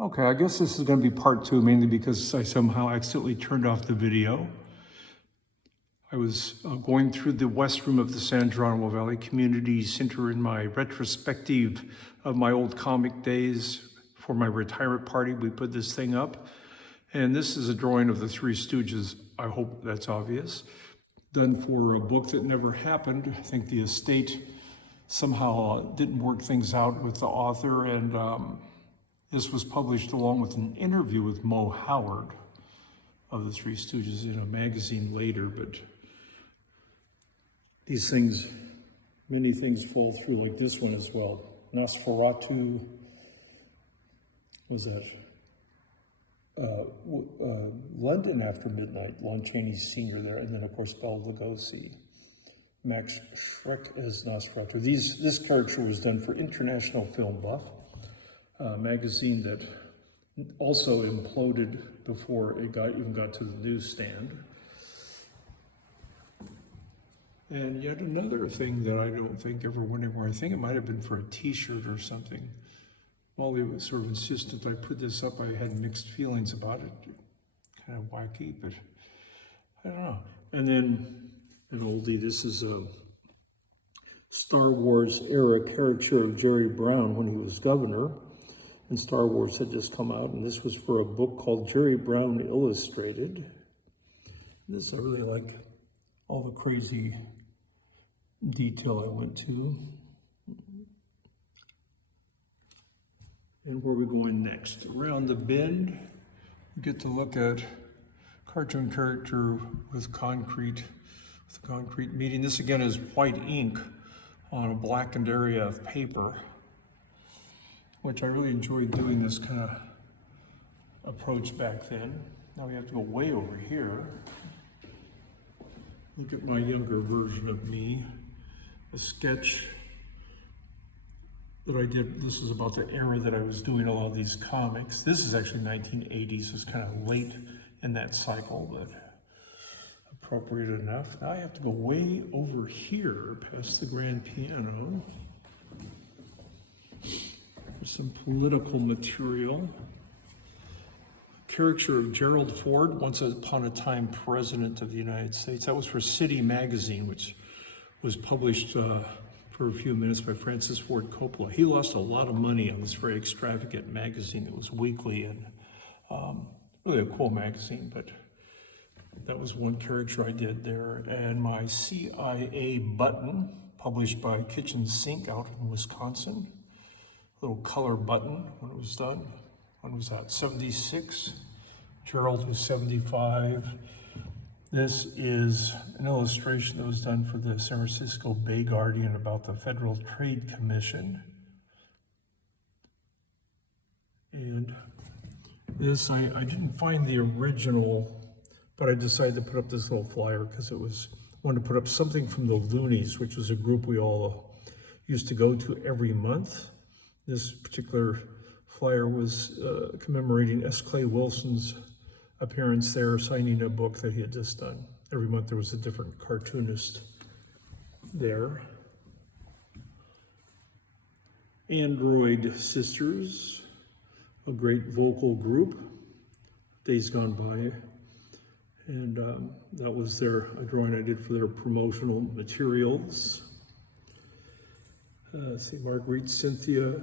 Okay, I guess this is going to be part two, mainly because I somehow accidentally turned off the video. I was going through the west room of the San Geronimo Valley Community Center in my retrospective of my old comic days. For my retirement party, we put this thing up. And this is a drawing of the Three Stooges. I hope that's obvious. Done for a book that never happened. I think the estate somehow didn't work things out with the author, and this was published along with an interview with Mo Howard of the Three Stooges in a magazine later. But these things, many things fall through, like this one as well. Nosferatu, was that? London After Midnight, Lon Chaney's senior there, and then of course Bela Lugosi. Max Schreck as Nosferatu. This caricature was done for International Film Buff, a magazine that also imploded before it even got to the newsstand. And yet another thing that I don't think ever went anywhere, I think it might have been for a t-shirt or something. Molly was sort of insistent I put this up. I had mixed feelings about it. Kind of wacky, but I don't know. And then an oldie, this is a Star Wars era caricature of Jerry Brown when he was governor. And Star Wars had just come out, and this was for a book called Jerry Brown Illustrated. This I really like, all the crazy detail I went to. And where are we going next? Around the bend, you get to look at cartoon character with concrete meeting. This again is white ink on a blackened area of paper, which I really enjoyed doing this kind of approach back then. Now we have to go way over here. Look at my younger version of me, a sketch that I did. This is about the era that I was doing a lot of these comics. This is actually 1980s, so it's kind of late in that cycle, but appropriate enough. Now I have to go way over here past the grand piano for some political material. Caricature of Gerald Ford, once upon a time president of the United States. That was for City magazine, which was published for a few minutes by Francis Ford Coppola. He lost a lot of money on this very extravagant magazine. It was weekly and really a cool magazine, but that was one caricature I did there. And my CIA button, published by Kitchen Sink out in Wisconsin. Little color button when it was done. When was that? 76. Gerald was 75. This is an illustration that was done for the San Francisco Bay Guardian about the Federal Trade Commission. And this, I didn't find the original, but I decided to put up this little flyer because wanted to put up something from the Loonies, which was a group we all used to go to every month. This particular flyer was commemorating S. Clay Wilson's appearance there, signing a book that he had just done. Every month there was a different cartoonist there. Android Sisters, a great vocal group, days gone by. And that was a drawing I did for their promotional materials. Let's see, Marguerite, Cynthia,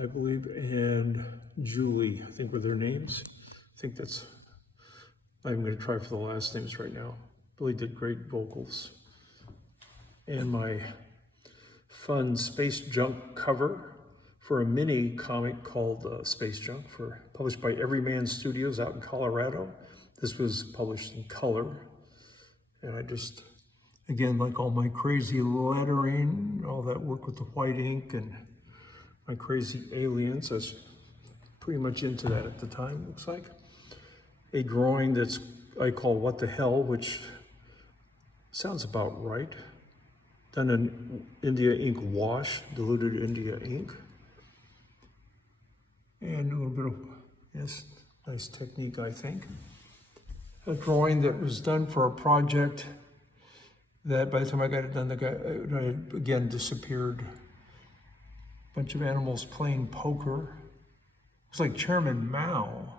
I believe, and Julie, I think were their names. I think that's, I'm going to try for the last names right now. Really did great vocals. And my fun Space Junk cover for a mini comic called Space Junk, published by Everyman Studios out in Colorado. This was published in color. And I just, again, like all my crazy lettering, all that work with the white ink and my crazy aliens, I was pretty much into that at the time, looks like. A drawing that's, I call What the Hell, which sounds about right. Done in India ink wash, diluted India ink. And a little bit of, yes, nice technique, I think. A drawing that was done for a project that by the time I got it done, the guy again disappeared. A bunch of animals playing poker. It's like Chairman Mao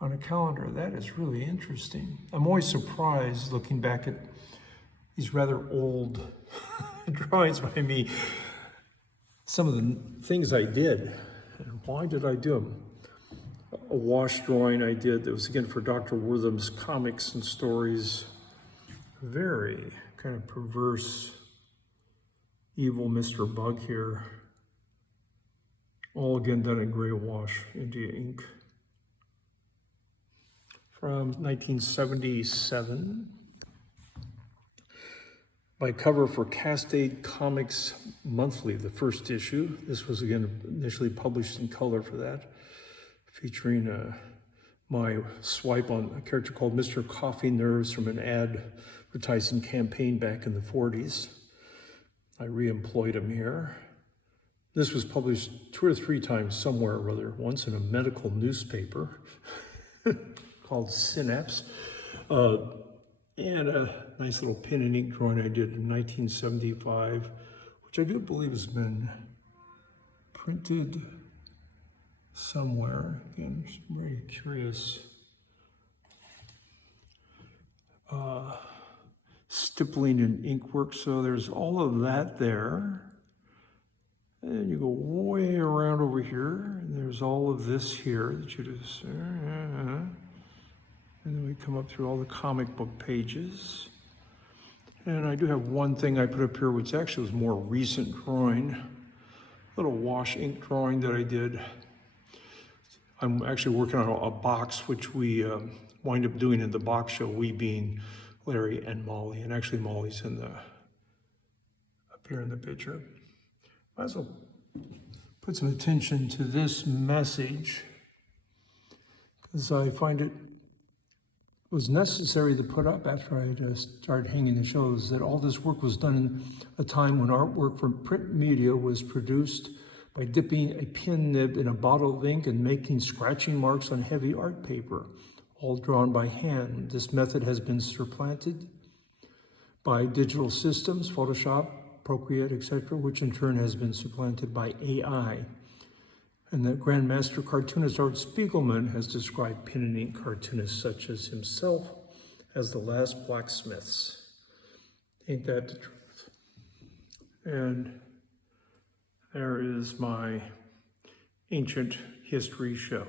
on a calendar. That is really interesting. I'm always surprised looking back at these rather old drawings by me, some of the things I did, and why did I do them? A wash drawing I did that was again for Dr. Wortham's Comics and Stories. Very kind of perverse, evil Mr. Bug here. All again done in gray wash, India ink. From 1977. My cover for Cascade Comics Monthly, the first issue. This was again initially published in color for that, featuring my swipe on a character called Mr. Coffee Nerves from an advertising campaign back in the 40s. I re-employed him here. This was published 2 or 3 times somewhere or other, once in a medical newspaper called Synapse, and a nice little pen and ink drawing I did in 1975, which I do believe has been printed somewhere. Again, I'm very curious. Stippling and ink work, so there's all of that there. And you go way around over here, and there's all of this here that you just, and then we come up through all the comic book pages. And I do have one thing I put up here, which actually was more recent drawing, little wash ink drawing that I did. I'm actually working on a box, which we wind up doing in the box show, we being Larry and Molly, and actually Molly's in the, up here in the picture. Might as well put some attention to this message, because I find it was necessary to put up after I had started hanging the shows, that all this work was done in a time when artwork from print media was produced by dipping a pen nib in a bottle of ink and making scratching marks on heavy art paper, all drawn by hand. This method has been supplanted by digital systems, Photoshop, Procreate, etc., which in turn has been supplanted by AI. And the Grandmaster cartoonist Art Spiegelman has described pen and ink cartoonists such as himself as the last blacksmiths. Ain't that the truth? And there is my ancient history show.